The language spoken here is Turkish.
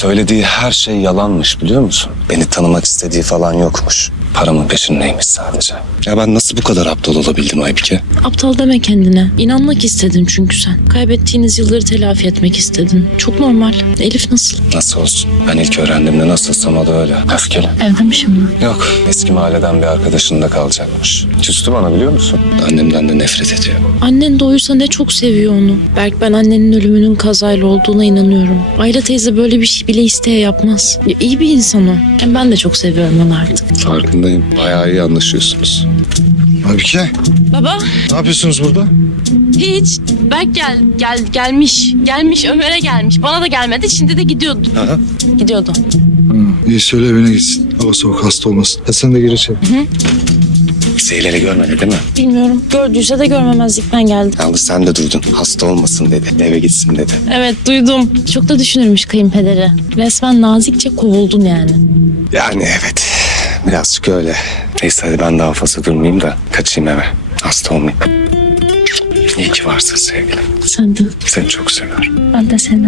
Söylediği her şey yalanmış biliyor musun? Beni tanımak istediği falan yokmuş. Paramın peşindeymiş sadece. Ya ben nasıl bu kadar aptal olabildim Aybike? Aptal deme kendine. İnanmak istedin çünkü sen. Kaybettiğiniz yılları telafi etmek istedin. Çok normal. Elif nasıl? Nasıl olsun? Ben ilk öğrendiğimde nasılsam o da öyle. Öfkeli. Evde mi şimdi? Yok. Eski mahalleden bir arkadaşında kalacakmış. Küstü bana biliyor musun? Annemden de nefret ediyor. Annen doğuysa ne çok seviyor onu. Berk ben annenin ölümünün kazayla olduğuna inanıyorum. Ayla teyze böyle bir şey bile isteye yapmaz. Ya, iyi bir insan o. Hem ben de çok seviyorum onu artık. Farkındayım. Bayağı iyi anlaşıyorsunuz. Aybike Baba ne yapıyorsunuz burada? hiç. Berk gel, gel gelmiş. Gelmiş Ömer'e gelmiş. Bana da gelmedi. Şimdi de gidiyordu. Aha. Gidiyordu. İyi söyle evine gitsin. Hava soğuk hasta olmasın. Ha sen de gir içeri. Şeyleri görmedi değil mi? Bilmiyorum. Gördüyse de görmemezlikten geldi. Yalnız sen de duydun. Hasta olmasın dedi. Eve gitsin dedi. Evet duydum. Çok da düşünürmüş kayınpederi. Resmen nazikçe kovuldun yani. Yani evet. Birazcık öyle. Neyse hadi ben daha fazla durmayayım da kaçayım eve. Hasta olmayayım. İyi ki varsın sevgilim. Sen de. Seni çok seviyorum. Ben de seni.